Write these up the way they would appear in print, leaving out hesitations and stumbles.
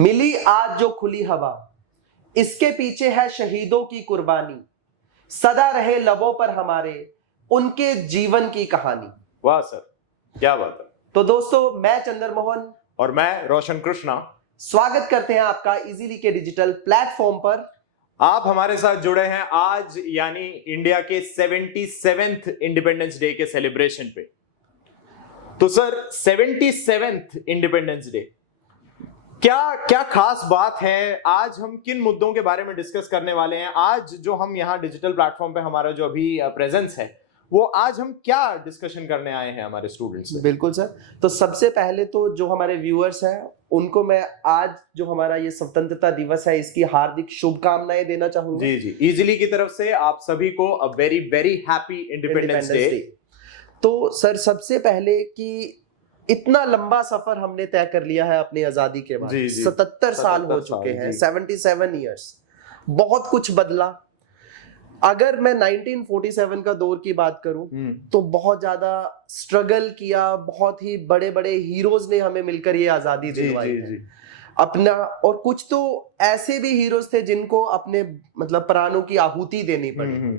मिली आज जो खुली हवा, इसके पीछे है शहीदों की कुर्बानी, सदा रहे लबों पर हमारे उनके जीवन की कहानी। वाह सर, क्या बात है। तो दोस्तों, मैं चंद्र मोहन और मैं रोशन कृष्णा स्वागत करते हैं आपका इजीली के डिजिटल प्लेटफॉर्म पर। आप हमारे साथ जुड़े हैं आज यानी इंडिया के 77th इंडिपेंडेंस डे के सेलिब्रेशन पे। तो सर 77th इंडिपेंडेंस डे, क्या खास बात है? आज हम किन मुद्दों के बारे में डिस्कस करने वाले हैं? आज जो हम यहाँ डिजिटल प्लेटफॉर्म पे हमारा जो अभी प्रेजेंस है, वो आज हम क्या डिस्कशन करने आए हैं हमारे स्टूडेंट्स से? बिल्कुल सर। तो सबसे पहले तो जो हमारे व्यूअर्स हैं उनको मैं आज जो हमारा ये स्वतंत्रता दिवस है इसकी हार्दिक शुभकामनाएं देना चाहूंगा। जी जी, इजीली की तरफ से आप सभी को a very very happy independence day. तो सर सबसे पहले कि इतना लंबा सफर हमने तय कर लिया है अपनी आजादी के बाद। 77 साल हो चुके हैं, 77 ईयर्स। बहुत कुछ बदला। अगर मैं 1947 का दौर की बात करूं तो बहुत ज्यादा स्ट्रगल किया, बहुत ही बड़े बड़े हीरोज ने हमें मिलकर ये आजादी दिलवाई है अपना। और कुछ तो ऐसे भी हीरोज थे जिनको अपने मतलब प्राणों की आहुति देनी पड़ी।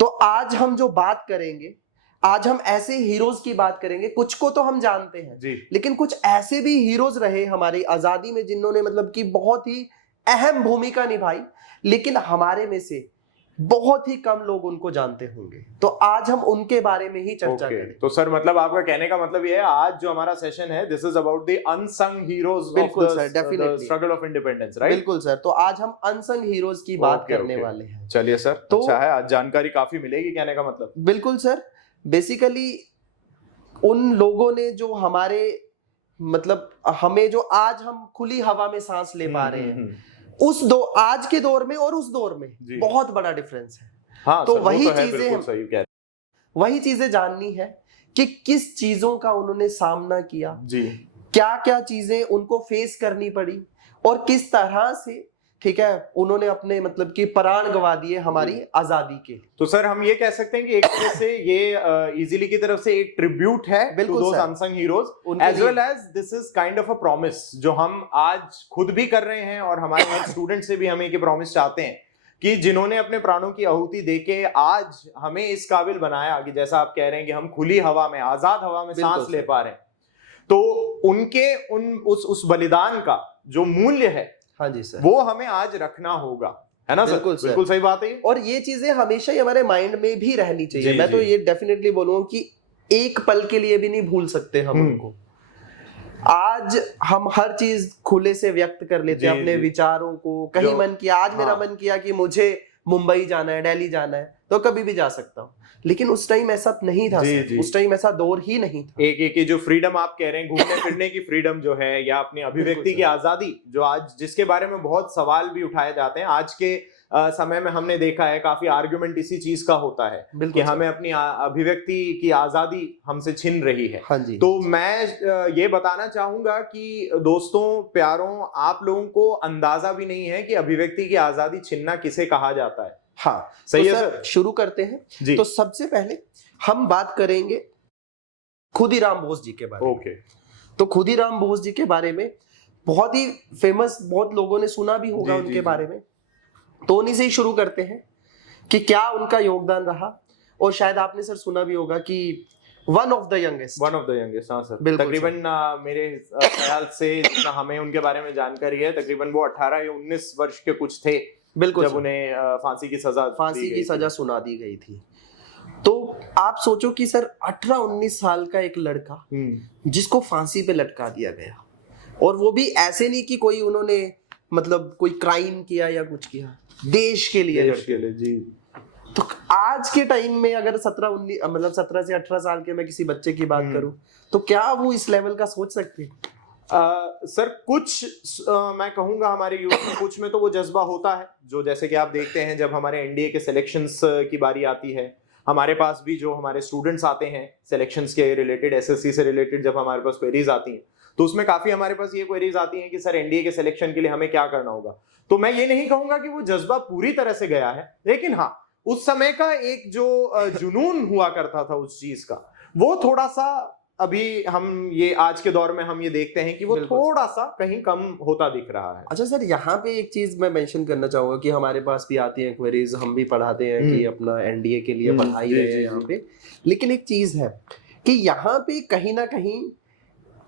तो आज हम जो बात करेंगे, आज हम ऐसे हीरोज की बात करेंगे। कुछ को तो हम जानते हैं लेकिन कुछ ऐसे भी हीरोज रहे हमारी आजादी में जिन्होंने मतलब कि बहुत ही अहम भूमिका निभाई, लेकिन हमारे में से बहुत ही कम लोग उनको जानते होंगे। तो आज हम उनके बारे में ही चर्चा करें। तो सर मतलब आपका कहने का मतलब ये है, आज जो हमारा सेशन है this is about the unsung heroes of the struggle of independence, right? बिल्कुल सर। तो आज हम अनसंग हीरोज की बात करने वाले हैं। चलिए सर, तो अच्छा है, आज जानकारी काफी मिलेगी कहने का मतलब। बिल्कुल सर। बेसिकली उन लोगों ने जो हमारे मतलब हमें जो आज हम खुली हवा में सांस ले पा रहे हैं, आज के दौर में और उस दौर में बहुत बड़ा डिफरेंस है। हाँ, तो वही चीजें जाननी है कि किस चीजों का उन्होंने सामना किया, क्या क्या चीजें उनको फेस करनी पड़ी और किस तरह से, ठीक है, उन्होंने अपने मतलब कि प्राण गंवा दिए हमारी आजादी के। तो सर हम ये कह सकते हैं कि एक तरह से ये इजीली की तरफ से एक ट्रिब्यूट है to those unsung heroes, as well as this is kind of a promise जो हम आज खुद भी कर रहे हैं और हमारे स्टूडेंट से भी हम एक प्रॉमिस चाहते हैं कि जिन्होंने अपने प्राणों की आहुति देके आज हमें इस काबिल बनाया कि जैसा आप कह रहे हैं कि हम खुली हवा में, आजाद हवा में सांस ले पा रहे हैं, तो उनके उस बलिदान का जो मूल्य है, हाँ जी सर, वो हमें आज रखना होगा, है ना सर? बिल्कुल सही बात है। और ये चीजें हमेशा ही हमारे माइंड में भी रहनी चाहिए। मैं तो ये डेफिनेटली बोलूंगा कि एक पल के लिए भी नहीं भूल सकते हम उनको। आज हम हर चीज खुले से व्यक्त कर लेते हैं अपने विचारों को। कहीं मन किया, आज मेरा मन किया कि मुझे मुंबई जाना है, दिल्ली जाना है, तो कभी भी जा सकता हूँ, लेकिन उस टाइम ऐसा नहीं था। उस टाइम ऐसा दौर ही नहीं था। एक जो फ्रीडम आप कह रहे हैं, घूमने फिरने की फ्रीडम जो है, या अपनी अभिव्यक्ति की आजादी जो आज जिसके बारे में बहुत सवाल भी उठाए जाते हैं, आज के समय में हमने देखा है काफी आर्गुमेंट इसी चीज का होता है कि हमें अपनी अभिव्यक्ति की आजादी हमसे छिन रही है। हाँ जी। तो मैं ये बताना चाहूंगा कि दोस्तों प्यारों, आप लोगों को अंदाजा भी नहीं है कि अभिव्यक्ति की आजादी छीनना किसे कहा जाता है। हाँ, सही तो है सर, शुरू करते हैं। तो सबसे पहले हम बात करेंगे खुदीराम बोस जी के बारे में। तो खुदीराम बोस जी के बारे में बहुत ही फेमस, बहुत लोगों ने सुना भी होगा उनके बारे में। तो उन्हीं से ही शुरू करते हैं कि क्या उनका योगदान रहा। और शायद आपने सर सुना भी होगा कि वन ऑफ द यंगेस्ट। हाँ सर, तकरीबन मेरे ख्याल से जितना हमें उनके बारे में जानकारी है, तकरीबन वो 18 या 19 वर्ष के कुछ थे जब उन्हें फांसी की सजा सुना दी गई थी। तो आप सोचो कि सर 18-19 साल का एक लड़का जिसको फांसी पे लटका दिया गया, और वो भी ऐसे नहीं कि कोई उन्होंने मतलब कोई क्राइम किया या कुछ किया, देश के लिए जी। तो आज के टाइम में अगर 17 से 18 साल के मैं किसी बच्चे की बात करूं, तो क्या वो इस लेवल का सोच सकते हैं? सर कुछ मैं कहूंगा हमारे यूथ में कुछ में तो वो जज्बा होता है, जो जैसे कि आप देखते हैं जब हमारे एनडीए के सिलेक्शंस की बारी आती है, हमारे पास भी जो हमारे स्टूडेंट्स आते हैं सिलेक्शंस के रिलेटेड, एसएससी से रिलेटेड जब हमारे पास क्वेरीज आती हैं, तो उसमें काफी हमारे पास ये क्वेरीज आती हैं कि सर एनडीए के सिलेक्शन के लिए हमें क्या करना होगा। तो मैं ये नहीं कहूंगा कि वो जज्बा पूरी तरह से गया है, लेकिन हाँ उस समय का एक जो जुनून हुआ करता था उस चीज का, वो थोड़ा सा अभी हम ये आज के दौर में हम ये देखते हैं कि वो थोड़ा सा कहीं कम होता दिख रहा है। अच्छा सर, यहाँ पे एक चीज मैं मेंशन करना चाहूंगा कि हमारे पास भी आती है क्वेरीज, हम भी पढ़ाते हैं कि अपना एनडीए के लिए पढ़ाई रहे हैं यहाँ पे, लेकिन एक चीज है कि यहाँ पे कहीं ना कहीं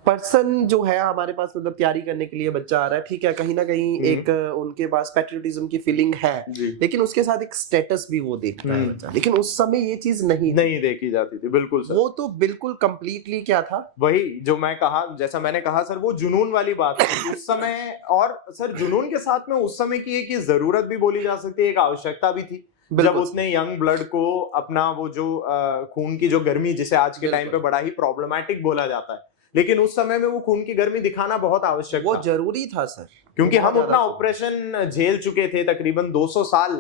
पर्सन जो है हमारे पास, मतलब तैयारी करने के लिए बच्चा आ रहा है, ठीक है, कहीं ना कहीं एक उनके पास पैट्रियोटिज्म की फीलिंग है, लेकिन उसके साथ एक स्टेटस भी वो देखता है बच्चा, लेकिन उस समय ये चीज नहीं देखी जाती थी। बिल्कुल सर, वो तो बिल्कुल कंप्लीटली क्या था, वही जो मैं कहा, जैसा मैंने कहा सर, वो जुनून वाली बात है उस समय। और सर जुनून के साथ में उस समय की एक जरूरत भी बोली जा सकती है, एक आवश्यकता भी थी, जब उसने यंग ब्लड को अपना वो जो खून की जो गर्मी, जिसे आज के टाइम पे बड़ा ही प्रॉब्लमेटिक बोला जाता है, लेकिन उस समय में वो खून की गर्मी दिखाना बहुत आवश्यक था, वो जरूरी था सर, क्योंकि हम उतना ऑपरेशन झेल चुके थे, तकरीबन 200 साल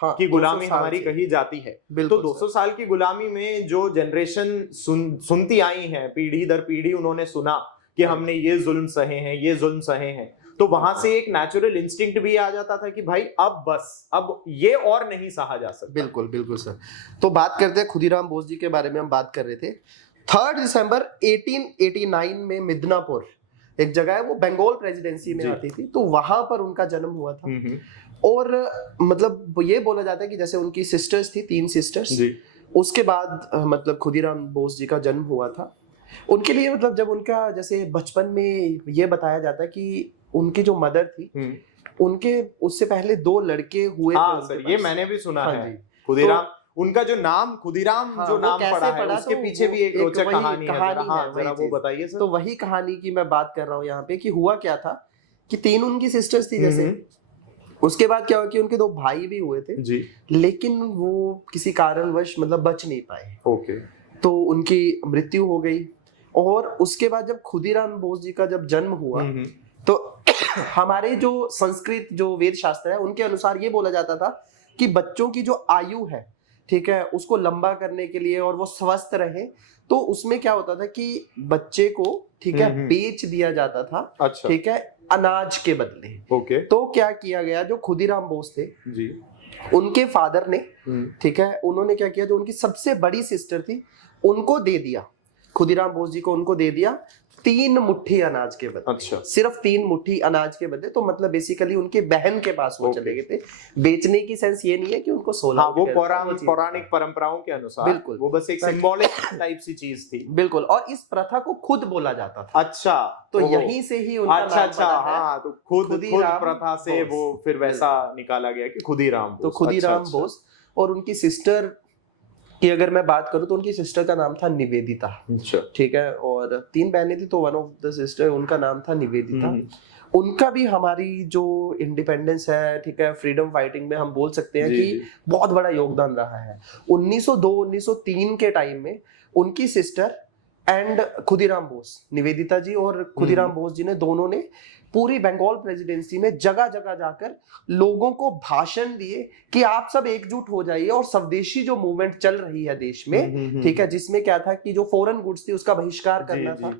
की गुलामी हमारी कही जाती है। तो 200 साल की गुलामी में जो जनरेशन सुनती आई है, पीढ़ी दर पीढ़ी उन्होंने सुना कि हमने ये जुल्म सहे हैं, ये जुल्म सहे हैं, तो वहां से एक नेचुरल इंस्टिंक्ट भी आ जाता था कि भाई अब बस, अब ये और नहीं सहा जा सकता। बिल्कुल बिल्कुल सर। तो बात करते हैं खुदीराम बोस जी के बारे में, हम बात कर रहे थे। 3 दिसंबर 1889 में मिदनापुर एक जगह है, वो बंगाल प्रेसिडेंसी में आती थी, तो वहां पर उनका जन्म हुआ था। और मतलब ये बोला जाता है कि जैसे उनकी सिस्टर्स थी, 3 सिस्टर्स, उसके बाद मतलब खुदीराम बोस जी का जन्म हुआ था। उनके लिए मतलब जब उनका जैसे बचपन में ये बताया जाता है कि उनकी जो मदर थी, उनके उससे पहले 2 लड़के हुए थे सर, ये मैंने भी सुना है। खुदीराम, उनका जो नाम खुदीराम जो नाम पड़ा है, उसके पीछे भी एक रोचक कहानी है, जरा वो बताइए सर। तो वही कहानी की मैं बात कर रहा हूँ यहाँ पे कि हुआ क्या था कि 3 उनकी सिस्टर्स थी जैसे, उसके बाद क्या हुआ कि उनके 2 भाई भी हुए थे जी, लेकिन वो किसी कारणवश मतलब बच नहीं पाए। ओके, तो उनकी मृत्यु हो गई। और उसके बाद जब खुदीराम बोस जी का जब जन्म हुआ, तो हमारे जो संस्कृत जो वेद शास्त्र है उनके अनुसार ये बोला जाता था कि बच्चों की जो आयु है, ठीक है, उसको लंबा करने के लिए और वो स्वस्थ रहे, तो उसमें क्या होता था कि बच्चे को, ठीक है, बेच दिया जाता था। अच्छा, ठीक है, अनाज के बदले। ओके, तो क्या किया गया, जो खुदीराम बोस थे जी, उनके फादर ने, ठीक है, उन्होंने क्या किया, जो उनकी सबसे बड़ी सिस्टर थी उनको दे दिया, खुदीराम बोस जी को उनको दे दिया 3 मुट्ठी अनाज के बदले। अच्छा, सिर्फ 3 मुट्ठी अनाज के बदले। तो मतलब बेसिकली उनके बहन के पास वो चले गए थे। बेचने की सेंस ये नहीं है कि उनको 16, वो पौराणिक परंपराओं के अनुसार, बिल्कुल, वो बस एक सिंबॉलिक टाइप सी चीज थी। बिल्कुल, और इस प्रथा को खुद बोला जाता था। अच्छा, तो यहीं से ही उनका नाम अच्छा, हाँ, तो खुद प्रथा से वो फिर वैसा निकाला गया कि खुदीराम बोस। तो खुदीराम बोस। और उनकी सिस्टर कि अगर मैं बात करूं तो उनकी सिस्टर का नाम था निवेदिता। अच्छा, ठीक है, और 3 बहनें थी, तो वन ऑफ द सिस्टर, उनका नाम था निवेदिता। उनका भी हमारी जो इंडिपेंडेंस है, ठीक है, फ्रीडम फाइटिंग में हम बोल सकते हैं कि बहुत बड़ा योगदान रहा है। 1902-1903 के टाइम में उनकी सिस्टर एंड खुदीराम बोस, निवेदिता जी और खुदीराम बोस जी ने, दोनों ने पूरी बंगाल प्रेसिडेंसी में जगह जगह जाकर लोगों को भाषण दिए कि आप सब एकजुट हो जाइए, और स्वदेशी जो मूवमेंट चल रही है देश में, ठीक है, जिसमें क्या था कि जो फॉरेन गुड्स थी उसका बहिष्कार करना था,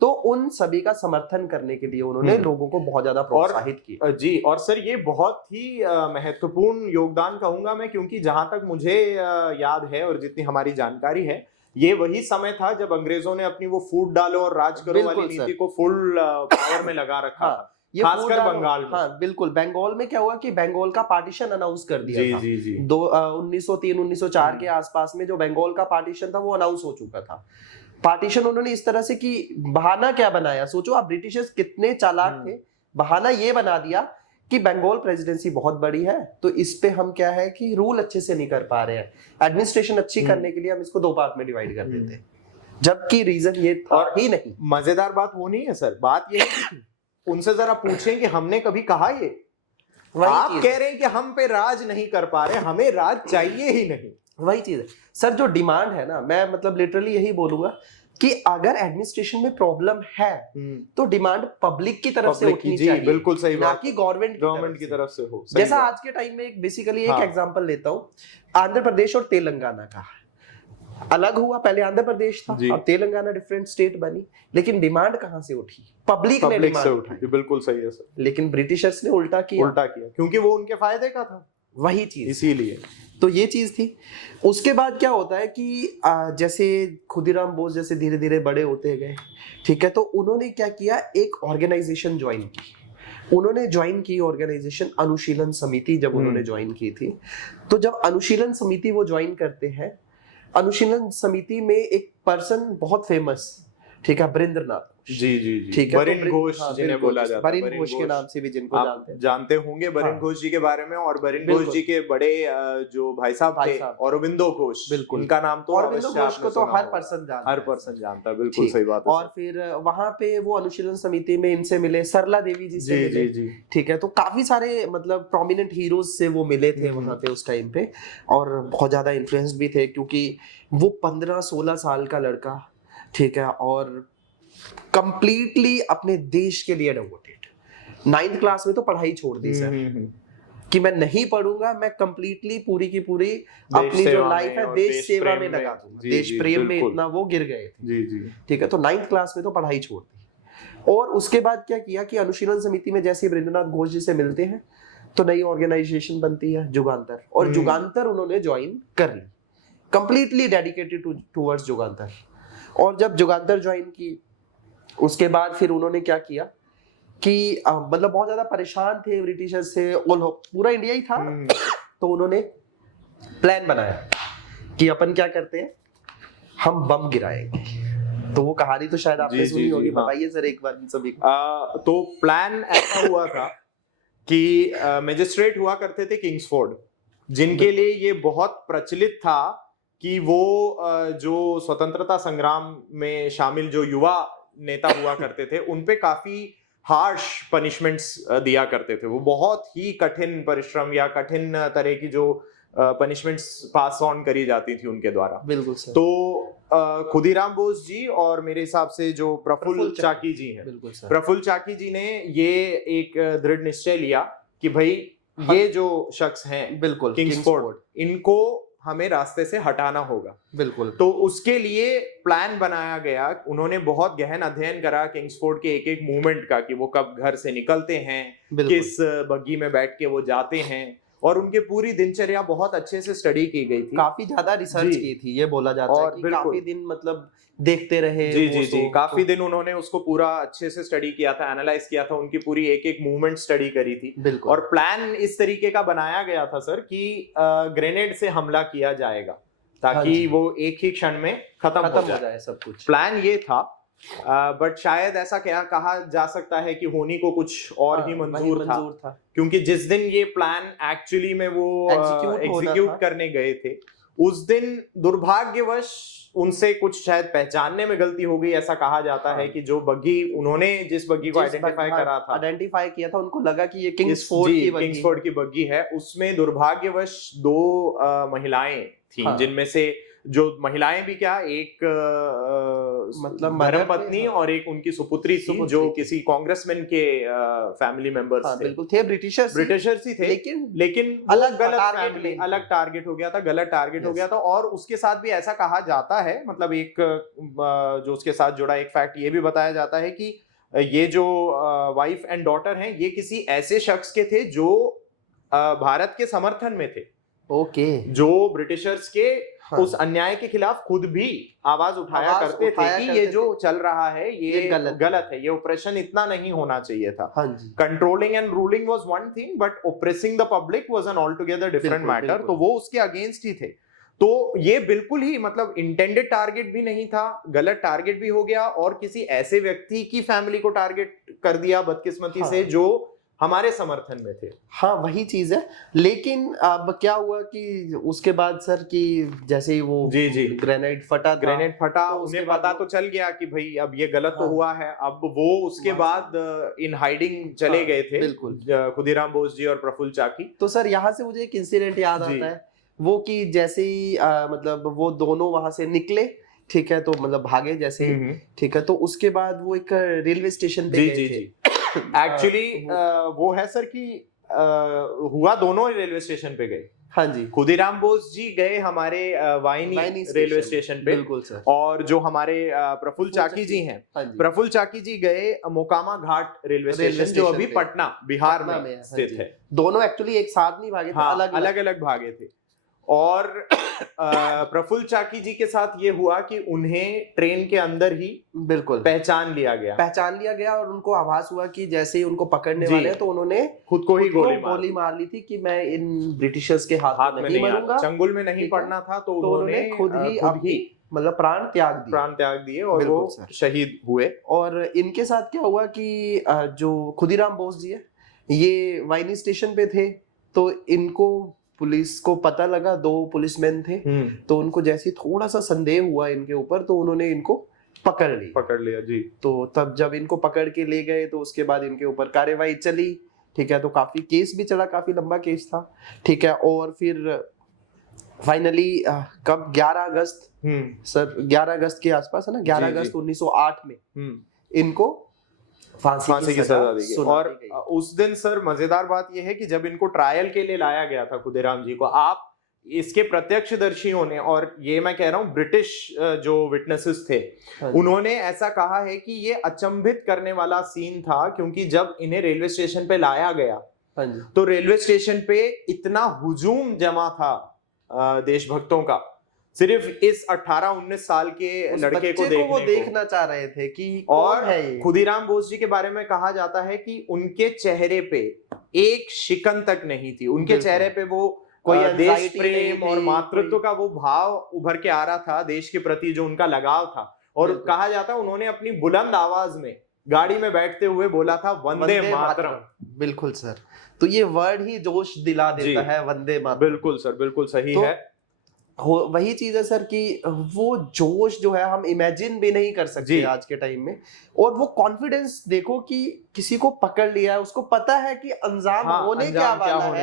तो उन सभी का समर्थन करने के लिए उन्होंने लोगों को बहुत ज्यादा प्रोत्साहित किया जी। और सर ये बहुत ही महत्वपूर्ण योगदान कहूंगा मैं, क्योंकि जहां तक मुझे याद है और जितनी हमारी जानकारी है, ये वही समय था जब अंग्रेजों ने अपनी वो फूट डालो और राज करो वाली नीति को फुल पावर में लगा रखा था, खासकर बंगाल में। हाँ बिल्कुल, बंगाल में क्या हुआ कि बंगाल का पार्टीशन अनाउंस कर दिया था। 1903-1904 के आसपास में जो बंगाल का पार्टीशन था वो अनाउंस हो चुका था। पार्टीशन उन्होंने इस तरह से कि बहाना क्या बनाया, सोचो आप ब्रिटिशर्स कितने चालाक थे, बहाना ये बना दिया कि बंगाल प्रेसिडेंसी बहुत बड़ी है, तो इस पे हम क्या है कि रूल अच्छे से नहीं कर पा रहे हैं, एडमिनिस्ट्रेशन अच्छी करने के लिए हम इसको 2 पार्ट में डिवाइड कर देते हैं, जबकि रीजन ये था ही नहीं। मजेदार बात वो नहीं है सर, बात ये है उनसे जरा पूछें कि हमने कभी कहा ये, आप कह रहे हैं कि हम पे राज नहीं कर पा रहे, हमें राज चाहिए ही नहीं। वही चीज है सर, जो डिमांड है ना, मैं मतलब लिटरली यही बोलूंगा कि अगर एडमिनिस्ट्रेशन में प्रॉब्लम है तो डिमांड पब्लिक की तरफ से उठनी चाहिए, बिल्कुल सही ना कि गवर्नमेंट की तरफ से हो। जैसा आज के टाइम में बेसिकली एक एग्जांपल लेता हूँ, आंध्र प्रदेश और तेलंगाना का अलग हुआ, पहले आंध्र प्रदेश था, अब तेलंगाना डिफरेंट स्टेट बनी, लेकिन डिमांड कहां से उठी, पब्लिक ने डिमांड उठी। बिल्कुल सही है सर, लेकिन ब्रिटिशर्स ने उल्टा किया, क्योंकि वो उनके फायदे का था। वही चीज, इसीलिए तो ये चीज थी। उसके बाद क्या होता है कि जैसे खुदीराम बोस जैसे धीरे धीरे बड़े होते गए, ठीक है, तो उन्होंने क्या किया, एक ऑर्गेनाइजेशन ज्वाइन की। उन्होंने ज्वाइन की ऑर्गेनाइजेशन अनुशीलन समिति। जब उन्होंने ज्वाइन की थी, तो जब अनुशीलन समिति वो ज्वाइन करते हैं, अनुशीलन समिति में एक पर्सन बहुत फेमस, ठीक है, बरिंद्रनाथ, जी जी जी, ठीक है, बरिन घोष जिन्हें बोला जाता है, बरिन घोष के नाम से भी जिनको जानते होंगे बरिन घोष जी के बारे में। और बरिन घोष जी के बड़े जो भाई साहब थे औरोबिंदो घोष, बिल्कुल, इनका नाम तो औरोबिंदो घोष को तो हर पर्सन जानता है, बिल्कुल सही बात है। और फिर वहां पे वो अनुशीलन समिति में इनसे मिले, सरला देवी जी से मिले, ठीक है, तो काफी सारे मतलब प्रोमिनेंट हीरोज से वो मिले थे वहां पे उस टाइम पे, और बहुत ज्यादा इन्फ्लुएंस्ड भी थे, क्योंकि वो 15-16 साल का लड़का, ठीक है, और कंप्लीटली अपने देश के लिए डिवोटेड। 9th क्लास में तो पढ़ाई छोड़ दी सर, कि मैं नहीं पढ़ूंगा, मैं कंप्लीटली पूरी की पूरी अपनी जो लाइफ है देश सेवा में लगा दूंगा। देश प्रेम में इतना वो गिर गए थे, जी जी, ठीक है, तो 9th क्लास में तो पढ़ाई छोड़ दी। और उसके बाद क्या किया कि अनुशीलन समिति में जैसे बरिंद्रनाथ घोष जी से मिलते हैं, तो नई ऑर्गेनाइजेशन बनती है जुगांतर, और जुगांतर उन्होंने ज्वाइन कर ली, कंप्लीटली डेडिकेटेड टुवर्ड्स जुगांतर। और जब जुगांतर ज्वाइन की, उसके बाद फिर उन्होंने क्या किया कि मतलब बहुत ज्यादा परेशान थे ब्रिटिशर्स से, पूरा इंडिया ही था, तो उन्होंने प्लान बनाया कि अपन क्या करते हैं, हम बम गिराएंगे। तो वो कहानी तो शायद आपने सुनी होगी, बताइए सर एक बार सभी। तो प्लान ऐसा हुआ था कि मजिस्ट्रेट हुआ करते थे किंग्सफोर्ड, जिनके लिए ये बहुत प्रचलित था कि वो जो स्वतंत्रता संग्राम में शामिल जो युवा नेता हुआ करते थे, उनपे काफी हार्श पनिशमेंट्स दिया करते थे। वो बहुत ही कठिन परिश्रम या कठिन तरह की जो पनिशमेंट्स पास ऑन करी जाती थी उनके द्वारा। बिल्कुल सर। तो खुदीराम बोस जी और मेरे हिसाब से जो प्रफुल्ल चाकी जी हैं, प्रफुल्ल चाकी जी ने ये एक दृढ़ निश्चय लिया कि भाई ये जो शख्स हैं, बिल्कुल किंग्सफोर्ड, इनको हमें रास्ते से हटाना होगा। बिल्कुल। तो उसके लिए प्लान बनाया गया। उन्होंने बहुत गहन अध्ययन करा किंग्सफोर्ड के एक एक मूवमेंट का, कि वो कब घर से निकलते हैं, किस बग्गी में बैठ के वो जाते हैं, और उनके पूरी दिनचर्या बहुत अच्छे से स्टडी की गई थी। काफी ज्यादा रिसर्च की थी, ये बोला जाता है कि काफी दिन मतलब देखते रहे। जी जी जी, काफी दिन उन्होंने उसको पूरा अच्छे से स्टडी किया था, एनालाइज किया था, उनकी पूरी एक एक मूवमेंट स्टडी करी थी। और प्लान इस तरीके का बनाया गया था सर कि ग्रेनेड से हमला किया जाएगा, ताकि वो एक ही क्षण में खत्म हो जाए सब कुछ। प्लान ये था, बट शायद ऐसा क्या कहा जा सकता है कि होनी को कुछ और ही मंजूर था, क्योंकि जिस दिन ये प्लान एक्चुअली में वो एग्जीक्यूट करने गए थे, उस दिन दुर्भाग्यवश उनसे कुछ शायद पहचानने में गलती हो गई। ऐसा कहा जाता है कि जो बग्गी उन्होंने जिस बग्गी को आइडेंटिफाई किया था, उनको लगा कि ये किंग्सफोर्ड की बग्गी है। उसमें दुर्भाग्यवश 2 महिलाएं थी, जिनमें से जो महिलाएं भी क्या, एक मतलब धर्मपत्नी और एक उनकी सुपुत्री थी, जो किसी कांग्रेसमैन के फैमिली मेंबर्स थे। बिल्कुल थे, ब्रिटिशर्स ही थे, लेकिन अलग टारगेट हो गया था, गलत टारगेट हो गया था। और उसके साथ भी ऐसा कहा जाता है, मतलब एक जो उसके साथ जुड़ा एक फैक्ट ये भी बताया जाता है कि ये जो वाइफ एंड डॉटर हैं, ये किसी ऐसे शख्स के थे जो भारत के समर्थन में थे, जो ब्रिटिशर्स के उस अन्याय के खिलाफ खुद भी आवाज उठाया करते थे कि ये जो चल रहा है ये गलत है, ये ऑपरेशन इतना नहीं होना चाहिए था। Controlling and ruling was one thing, but oppressing the public was an all together different matter. तो वो उसके अगेंस्ट ही थे। तो ये बिल्कुल ही मतलब इंटेंडेड टारगेट भी नहीं था, गलत टारगेट भी हो गया, और किसी ऐसे व्यक्ति की फैमिली को टारगेट कर दिया बदकिस्मती से, जो हमारे समर्थन में थे। हाँ, वही चीज है। लेकिन अब क्या हुआ कि उसके बाद सर कि जैसे ही वो ग्रेनेड फटा, तो उन्हें पता तो चल गया कि भाई अब ये गलत तो हुआ है। अब वो उसके बाद इन हाइडिंग चले गए थे, बिल्कुल, खुदीराम बोस जी और प्रफुल्ल चाकी। तो सर यहाँ से मुझे एक इंसिडेंट याद आता है, वो कि जैसे ही मतलब वो दोनों वहां से निकले, ठीक है, तो मतलब भागे जैसे, ठीक है, तो उसके बाद वो एक रेलवे स्टेशन पे गए थे। एक्चुअली वो है सर कि हुआ दोनों रेलवे स्टेशन पे गए। हाँ जी, खुदीराम बोस जी गए हमारे वाहिनी रेलवे स्टेशन पे, बिल्कुल सर। और जो हमारे प्रफुल्ल चाकी जी हैं, हाँ जी, प्रफुल्ल चाकी जी गए मोकामा घाट रेलवे स्टेशन जो अभी पटना बिहार में स्थित है। दोनों एक्चुअली एक साथ नहीं भागे थे, हाँ, अलग अलग भागे थे। और प्रफुल्ल चाकी जी के साथ ये हुआ कि उन्हें ट्रेन के अंदर ही बिल्कुल पहचान लिया गया और उनको आभास हुआ कि जैसे ही उनको पकड़ने वाले हैं तो उन्होंने खुद को ही गोली मार ली थी कि मैं इन ब्रिटिशर्स के हाथ में नहीं मरूंगा, चंगुल में नहीं पड़ना था। तो उन्होंने खुद ही मतलब प्राण त्याग दिए और वो शहीद हुए। और इनके साथ क्या हुआ कि जो खुदीराम बोस जी है, ये वाहिनी स्टेशन पे थे, तो इनको पुलिस को पता लगा, 2 पुलिसमैन थे, तो उनको जैसे थोड़ा सा संदेह हुआ इनके ऊपर, तो उन्होंने इनको पकड़ लिया जी। तो तब जब इनको पकड़ के ले गए तो उसके बाद इनके ऊपर कार्यवाही चली, ठीक है, तो काफी केस भी चला, काफी लंबा केस था, ठीक है। और फिर फाइनली कब 11 अगस्त सर 11 अगस्त के आसपास है ना, 11 अगस्त 1908 में इनको फांसी की सजा दी गई। और उस दिन सर मजेदार बात यह है कि जब इनको ट्रायल के लिए लाया गया था खुदीराम जी को, आप इसके प्रत्यक्षदर्शियों ने, और ये मैं कह रहा हूँ ब्रिटिश जो विटनेसेस थे, उन्होंने ऐसा कहा है कि ये अचंभित करने वाला सीन था, क्योंकि जब इन्हें रेलवे स्टेशन पे लाया गया तो रेलवे स्टेशन पे इतना हुजूम जमा था देशभक्तों का, सिर्फ इस 18-19 साल के लड़के को वो देखना चाह रहे थे कि और खुदीराम बोस जी के बारे में कहा जाता है कि उनके चेहरे पे एक शिकन तक नहीं थी, उनके चेहरे पे वो कोई देश प्रेम और मातृत्व का वो भाव उभर के आ रहा था, देश के प्रति जो उनका लगाव था। और कहा जाता उन्होंने अपनी बुलंद आवाज में गाड़ी में बैठते हुए बोला था वंदे मातरम। बिल्कुल सर, तो ये वर्ड ही जोश दिला देता है, वंदे मातरम। बिल्कुल सर, बिल्कुल सही है। वही चीज है सर कि वो जोश जो है हम इमेजिन भी नहीं कर सकते आज के टाइम में। और वो कॉन्फिडेंस देखो कि किसी को पकड़ लिया है, उसको पता है कि अंजाम होने क्या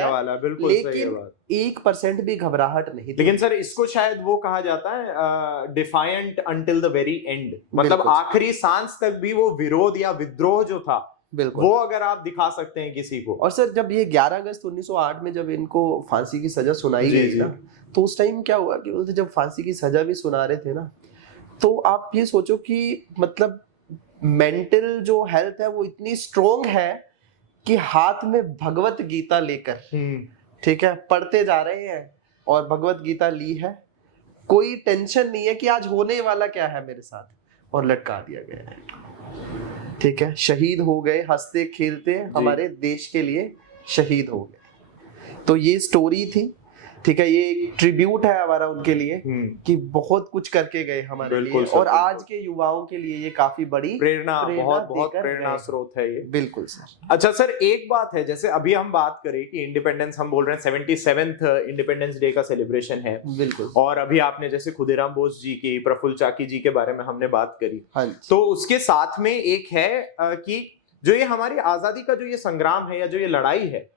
वाला है, बिल्कुल लेकिन 1% भी घबराहट नहीं। लेकिन सर इसको शायद वो कहा जाता है डिफायंट अंटिल द वेरी एंड, मतलब आखिरी सांस तक भी वो विरोध या विद्रोह जो था वो अगर आप दिखा सकते हैं किसी को। और सर जब ये 11 अगस्त 1908 में जब इनको फांसी की सजा सुनाई गई ना, तो उस टाइम क्या हुआ कि जब फांसी की सजा भी सुना रहे थे ना, तो आप ये सोचो कि मतलब मेंटल जो हेल्थ है वो इतनी स्ट्रोंग है कि हाथ में भगवत गीता लेकर, ठीक है, पढ़ते जा रहे हैं और भगवत गीता ली है, कोई टेंशन नहीं है कि आज होने वाला क्या है मेरे साथ, और लटका दिया गया है, ठीक है, शहीद हो गए, हंसते खेलते हमारे देश के लिए शहीद हो गए। तो ये स्टोरी थी, ठीक है, ये एक ट्रिब्यूट है हमारा उनके लिए कि बहुत कुछ करके गए हमारे लिए, और आज के युवाओं के लिए ये काफी बड़ी प्रेरणा बहुत प्रेरणा स्रोत है ये। बिल्कुल सर। अच्छा सर, एक बात है, जैसे अभी हम बात करें कि इंडिपेंडेंस, हम बोल रहे हैं 77th इंडिपेंडेंस डे का सेलिब्रेशन है, बिल्कुल, और अभी आपने जैसे खुदीराम बोस जी की, प्रफुल्ल चाकी जी के बारे में हमने बात करी, तो उसके साथ में एक है कि जो ये हमारी आजादी का जो ये संग्राम है या जो ये लड़ाई है,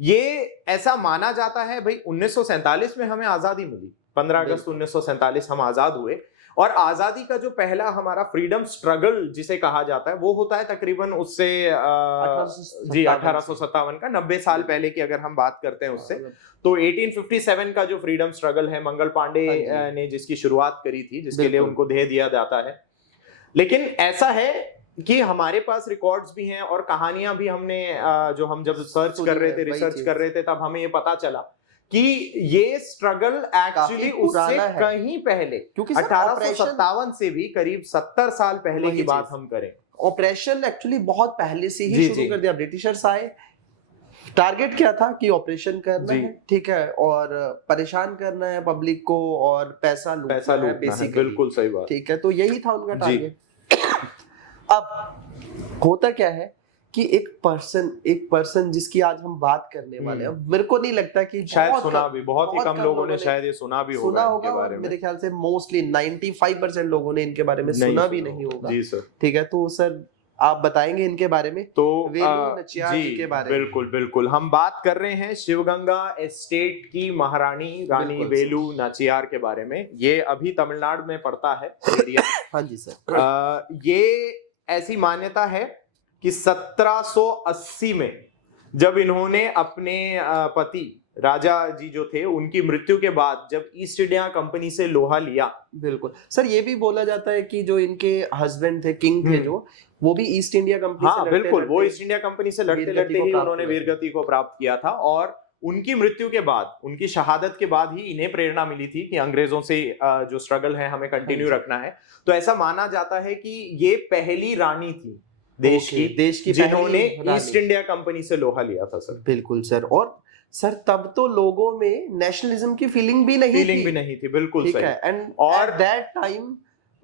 ये ऐसा माना जाता है भाई 1947 में हमें आजादी मिली, 15 अगस्त 1947 हम आजाद हुए, और आजादी का जो पहला हमारा फ्रीडम स्ट्रगल जिसे कहा जाता है वो होता है तकरीबन उससे 1857 का, 90 साल पहले की अगर हम बात करते हैं उससे, तो 1857 का जो फ्रीडम स्ट्रगल है, मंगल पांडे ने जिसकी शुरुआत करी थी, जिसके लिए उनको देह दिया जाता है। लेकिन ऐसा है कि हमारे पास रिकॉर्ड्स भी हैं और कहानियां भी, हमने जो हम जब सर्च कर रहे थे, रिसर्च कर रहे थे, तब हमें ये पता चला कि ये स्ट्रगल एक्चुअली उससे कहीं पहले, क्योंकि 1857 से भी करीब 70 साल पहले की बात हम करें। ऑपरेशन एक्चुअली बहुत पहले से ही शुरू कर दिया, ब्रिटिशर्स आए, टारगेट क्या था कि ऑपरेशन करना है, ठीक है, और परेशान करना है पब्लिक को और पैसा लूटना है बेसिकली, बिल्कुल सही बात, ठीक है, तो यही था उनका टारगेट। अब होता क्या है कि एक पर्सन जिसकी आज हम बात करने वाले हैं, मेरे को नहीं लगता कि शायद सुना भी, बहुत ही कम लोगों ने शायद ये सुना भी होगा इनके बारे में। मेरे ख्याल से मोस्टली 95% लोगों ने इनके बारे में सुना भी नहीं होगा। जी सर, ठीक है, तो सर आप बताएंगे इनके बारे में, तो वेलू नाचियार जी के बारे में। बिल्कुल बिल्कुल, हम बात कर रहे हैं शिवगंगा एस्टेट की महारानी रानी वेलू नाचियार के बारे में। ये अभी तमिलनाडु में पड़ता है एरिया। हाँ जी सर। ये ऐसी मान्यता है कि 1780 में जब इन्होंने अपने पति राजा जी जो थे उनकी मृत्यु के बाद जब ईस्ट इंडिया कंपनी से लोहा लिया। बिल्कुल सर, ये भी बोला जाता है कि जो इनके हस्बैंड थे, किंग थे जो, वो भी ईस्ट इंडिया कंपनी से लड़ते बिल्कुल, वो ईस्ट इंडिया कंपनी से लड़ते लड़ते ही उन्होंने वीरगति को प्राप्त किया था। और उनकी मृत्यु के बाद, उनकी शहादत के बाद ही इन्हें प्रेरणा मिली थी कि अंग्रेजों से जो स्ट्रगल है हमें कंटिन्यू रखना है। तो ऐसा माना जाता है कि ये पहली रानी थी देश की जिन्होंने ईस्ट इंडिया कंपनी से लोहा लिया था सर। बिल्कुल सर। और सर तब तो लोगों में नेशनलिज्म की फीलिंग भी नहीं थी। बिल्कुल सही है। एंड और दैट टाइम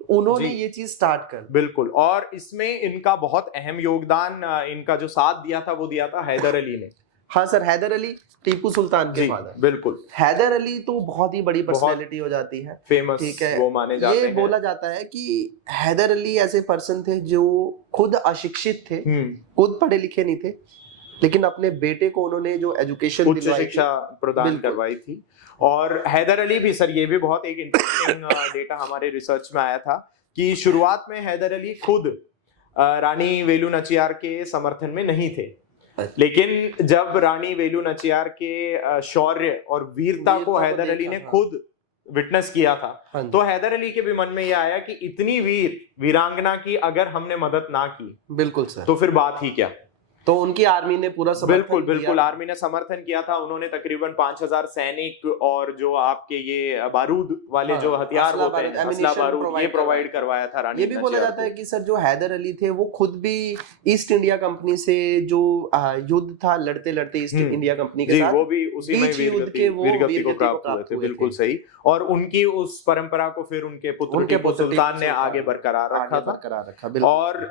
उन्होंने ये चीज स्टार्ट कर। बिल्कुल, और इसमें इनका बहुत अहम योगदान, इनका जो साथ दिया था वो दिया था हैदर अली ने। हाँ सर, हैदर अली टीपू सुल्तान के फादर। बिल्कुल, हैदर अली तो बहुत ही बड़ी पर्सनैलिटी हो जाती है, फेमस, ठीक है, वो माने जाते हैं। ये बोला जाता है कि हैदर अली ऐसे पर्सन थे जो खुद अशिक्षित थे, खुद पढ़े लिखे नहीं थे, लेकिन अपने बेटे को उन्होंने जो एजुकेशन, उच्च शिक्षा प्रदान करवाई थी। और हैदर अली भी सर, ये भी बहुत एक इंटरेस्टिंग डेटा हमारे रिसर्च में आया था कि शुरुआत में हैदर अली खुद रानी वेलु नाचियार के समर्थन में नहीं थे, लेकिन जब रानी वेलु नाचियार के शौर्य और वीरता को हैदर अली ने खुद विटनेस किया था, तो हैदर अली के भी मन में यह आया कि इतनी वीरांगना की अगर हमने मदद ना की, बिल्कुल सर, तो फिर बात ही क्या। तो उनकी आर्मी ने पूरा समर्थन बिल्कुल आर्मी ने समर्थन किया था। उन्होंने तकरीबन 5000 सैनिक और जो आपके ये बारूद वाले जो हथियार होते हैं, असला बारूद, ये प्रोवाइड करवाया था रानी। ये भी बोला जाता है कि सर जो हैदर अली थे वो खुद भी ईस्ट इंडिया कंपनी से जो युद्ध था लड़ते लड़ते ईस्ट इंडिया कंपनी के साथ, वो भी उसी में वीरगति को प्राप्त हुए थे। बिल्कुल सही। और उनकी उस परंपरा को फिर उनके पुत्र टीपू सुल्तान ने आगे बरकरार रखा। और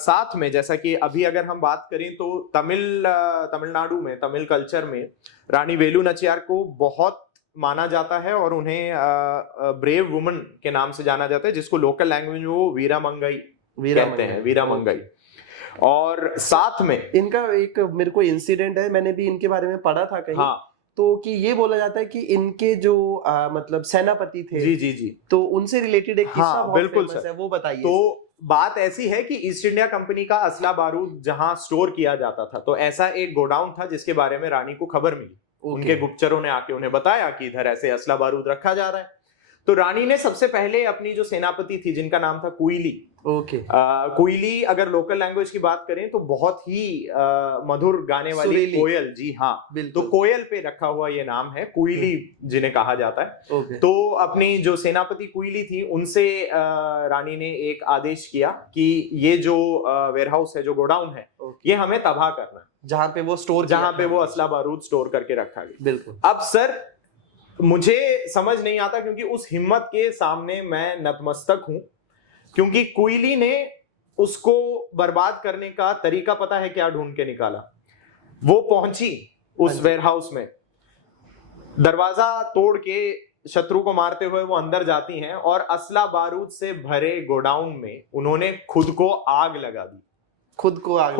साथ में जैसा कि अभी अगर हम बात करें तो तमिलनाडु में, तमिल कल्चर में रानी वेलु नाचियार को बहुत माना जाता है और उन्हें ब्रेव वुमन के नाम से जाना जाता है, जिसको लोकल लैंग्वेज में वो वीरामंगई कहते हैं, वीरामंगई। और साथ में इनका एक मेरे को इंसिडेंट है, मैंने भी इनके बारे में पढ़ा था कहीं, तो कि ये बोला जाता है कि इनके जो मतलब सेनापति थे, जी, तो उनसे रिलेटेड एक किस्सा बहुत फेमस है, वो बताइए। तो बात ऐसी है कि ईस्ट इंडिया कंपनी का असला बारूद जहां स्टोर किया जाता था, तो ऐसा एक गोडाउन था जिसके बारे में रानी को खबर मिली। उनके गुप्तचरों ने आके उन्हें बताया कि इधर ऐसे असला बारूद रखा जा रहा है। तो रानी ने सबसे पहले अपनी जो सेनापति थी, जिनका नाम था कुइली, कुइली अगर लोकल लैंग्वेज की बात करें तो बहुत ही मधुर गाने वाली कोयल, जी हाँ, तो कोयल पे रखा हुआ ये नाम है, कुइली जिन्हें कहा जाता है। तो अपनी जो सेनापति कुइली थी, उनसे रानी ने एक आदेश किया कि ये जो वेयरहाउस है, जो गोडाउन है, ये हमें तबाह करना है, जहां पे वो असला बारूद स्टोर करके रखा गया। बिल्कुल। अब सर मुझे समझ नहीं आता, क्योंकि उस हिम्मत के सामने मैं नतमस्तक हूं, क्योंकि कुइली ने उसको बर्बाद करने का तरीका पता है क्या ढूंढ के निकाला। वो पहुंची उस वेयरहाउस में, दरवाजा तोड़ के शत्रु को मारते हुए वो अंदर जाती हैं और असला बारूद से भरे गोडाउन में उन्होंने खुद को आग लगा दी। खुद को आग